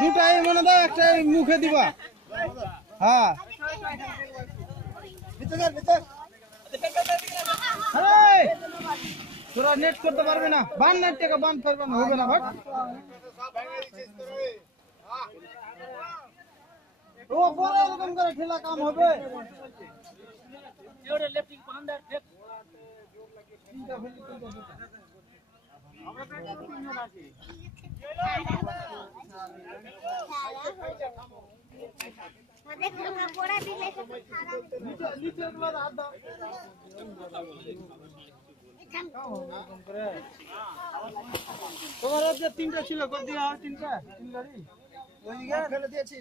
দুটাই মনে দাও, একটা মুখে দিবা। হ্যাঁ তোরা নেট করতে পারবে না, বান নেট থেকে বান করবে না, হবে না ভাট। ও বড় এরকম করে ঠেলা কাম হবে। তোমার যে তিনটা ছিল কত দিয়া হয়? তিন গাড়ি ওইদিকে ফেলে দিয়েছি।